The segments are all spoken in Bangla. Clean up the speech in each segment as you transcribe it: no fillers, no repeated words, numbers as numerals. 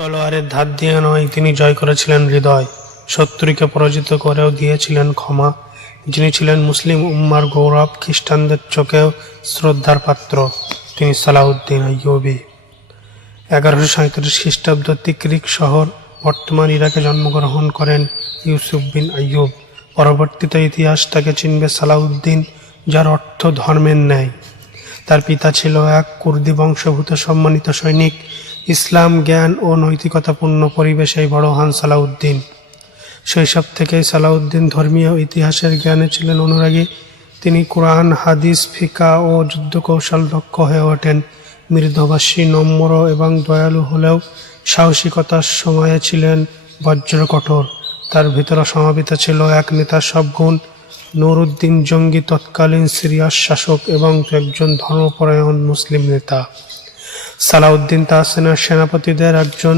তলোয়ারের ধার দিয়ে নয়, তিনি জয় করেছিলেন হৃদয়। শত্রুকে পরাজিত করেও দিয়েছিলেন ক্ষমা। যিনি ছিলেন মুসলিম উম্মার গৌরব, খ্রিস্টানদের চোখেও শ্রদ্ধার পাত্র, তিনি সালাউদ্দিন আইয়ুবী। 1137 খ্রিস্টাব্দ তিকরিক শহর, বর্তমান ইরাকে জন্মগ্রহণ করেন ইউসুফ বিন আইয়ুব। পরবর্তীতে ইতিহাস তাকে চিনবে সালাউদ্দিন, যার অর্থ ধর্মের ন্যায়। তার পিতা ছিল এক কুর্দি বংশোদ্ভূত সম্মানিত সৈনিক। ইসলাম, জ্ঞান ও নৈতিকতাপূর্ণ পরিবেশেই বড় হন সালাউদ্দিন। শৈশব থেকেই সালাউদ্দিন ধর্মীয় ইতিহাসের জ্ঞানে ছিলেন অনুরাগী। তিনি কুরআন, হাদিস, ফিকা ও যুদ্ধকৌশল দক্ষ হয়ে ওঠেন। মৃদুভাষী, নম্র এবং দয়ালু হলেও সাহসিকতার সময়ে ছিলেন বজ্রকঠোর। তার ভিতরে সমাবিত ছিল এক নেতার সব গুণ। নুরউদ্দিন জঙ্গি তৎকালীন সিরিয়ার শাসক এবং একজন ধর্মপরায়ণ মুসলিম নেতা। সালাউদ্দিন তার সেনাপতিদের একজন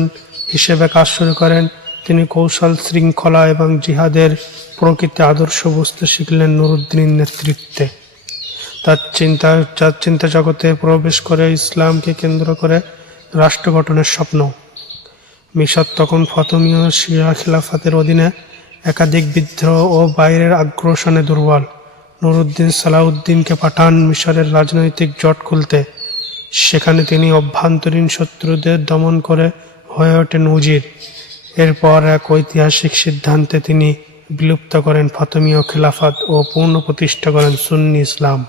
হিসেবে কাজ শুরু করেন। তিনি কৌশল, শৃঙ্খলা এবং জিহাদের প্রকৃত আদর্শ বুঝতে শিখলেন নুরউদ্দিনের নেতৃত্বে। তার চিন্তা জগতে প্রবেশ করে ইসলামকে কেন্দ্র করে রাষ্ট্র গঠনের স্বপ্ন। মিশর তখন ফতমীয় শিয়া খিলাফতের অধীনে। একাধিক বিদ্রোহ ও বাইরের আগ্রাসনে দুর্বল। নুরউদ্দিন সালাউদ্দিনকে পাঠান মিশরের রাজনৈতিক জট খুলতে। সেখানে তিনি অভ্যন্তরীণ শত্রুদের দমন করে হয়ে ওঠেন উজির। এরপর এক ঐতিহাসিক সিদ্ধান্তে তিনি বিলুপ্ত করেন ফতমীয় খিলাফত ও পুনঃপ্রতিষ্ঠা করেন সুন্নি ইসলাম।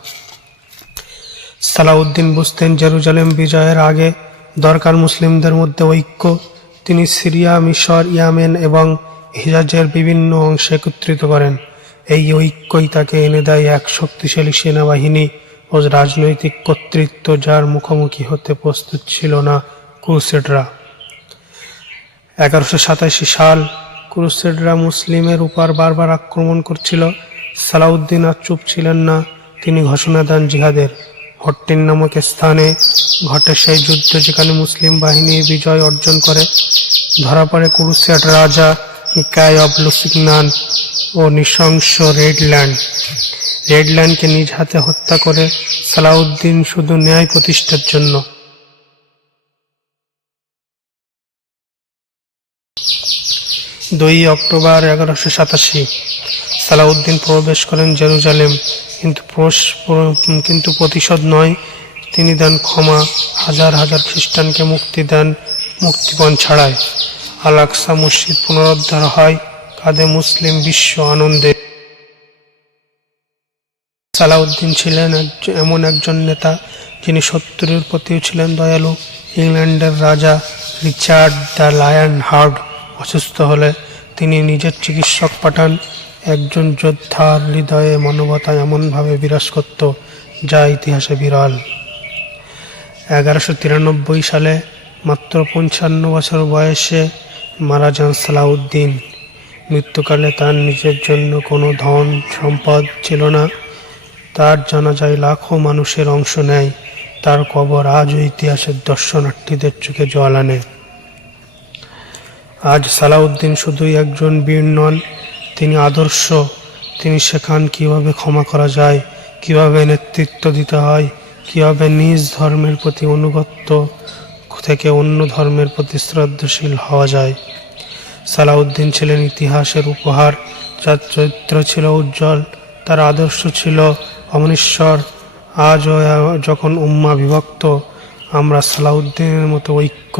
সালাউদ্দিন বুঝতেন জেরুজালেম বিজয়ের আগে দরকার মুসলিমদের মধ্যে ঐক্য। তিনি সিরিয়া, মিশর, ইয়ামেন এবং হিজাজের বিভিন্ন অংশে একত্রিত করেন। এই ঐক্যই তাকে এনে দেয় এক শক্তিশালী সেনাবাহিনী ও রাজনৈতিক কর্তৃত্ব, যার মুখোমুখি হতে প্রস্তুত ছিল না ক্রুসেডরা। 1187 সাল। ক্রুসেডরা মুসলিমের উপর বারবার আক্রমণ করছিল। সালাউদ্দিন আর চুপ ছিলেন না। তিনি ঘোষণা দেন জিহাদের। হট্টিন নামক স্থানে ঘটে সেই যুদ্ধ যেখানে মুসলিম বাহিনী বিজয় অর্জন করে। ধরা পড়ে ক্রুসেড রাজা মিকাই অব লুসিগনান ও নৃশংস রেডল্যান্ডকে নিজ হাতে হত্যা করে সালাউদ্দিন শুধু ন্যায় প্রতিষ্ঠার জন্য। 2 অক্টোবর 1187 সালাউদ্দিন প্রবেশ করেন জেরুজালেম, কিন্তু প্রতিশোধ নয়, তিনি দেন ক্ষমা। হাজার হাজার খ্রিস্টানকে মুক্তি দেন মুক্তিপণ ছাড়ায়। আল আকসা মসজিদ পুনরুদ্ধার হয়। কাঁধে মুসলিম বিশ্ব আনন্দে। সালাউদ্দিন ছিলেন এমন একজন নেতা যিনি শত্রুর প্রতিও ছিলেন দয়ালু। ইংল্যান্ডের রাজা রিচার্ড দ্য লায়ন হার্ট অসুস্থ হলে তিনি নিজের চিকিৎসক পাঠান। একজন যোদ্ধার হৃদয়ে মানবতা এমনভাবে বিরাজ করত যা ইতিহাসে বিরল। 1193 সালে মাত্র 55 বছর বয়সে মারা যান সালাউদ্দিন। মৃত্যুকালে তার নিজের জন্য কোনো ধন সম্পদ ছিল না। তার জানাজায় লাখো মানুষের অংশ নেয়। তার কবর আজও ইতিহাসের দর্শনার্থীদের চোখে জল আনে। আজ সালাউদ্দিন শুধুই একজন বীর নন, তিনি আদর্শ। তিনি শেখান কিভাবে ক্ষমা করা যায়, কিভাবে নেতৃত্ব দিতে হয়, কিভাবে নিজ ধর্মের প্রতি অনুগত থেকে অন্য ধর্মের প্রতি শ্রদ্ধাশীল হওয়া যায়। সালাউদ্দিন ছিলেন ইতিহাসের উপহার, যার চরিত্র ছিল উজ্জ্বল, তার আদর্শ ছিল অমনীশ্বর। আজও যখন উম্মা বিভক্ত, আমরা সালাউদ্দিনের মতো ঐক্য,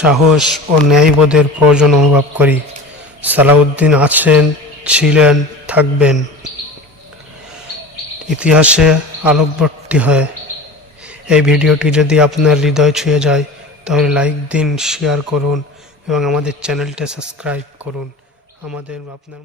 সাহস ও ন্যায়বোধের প্রয়োজন অনুভব করি। সালাউদ্দিন আছেন, ছিলেন, থাকবেন ইতিহাসে আলোকবর্তী হয়ে। এই ভিডিওটি যদি আপনার হৃদয় ছুঁয়ে যায় তাহলে লাইক দিন, শেয়ার করুন এবং আমাদের চ্যানেলটা সাবস্ক্রাইব করুন। আপনার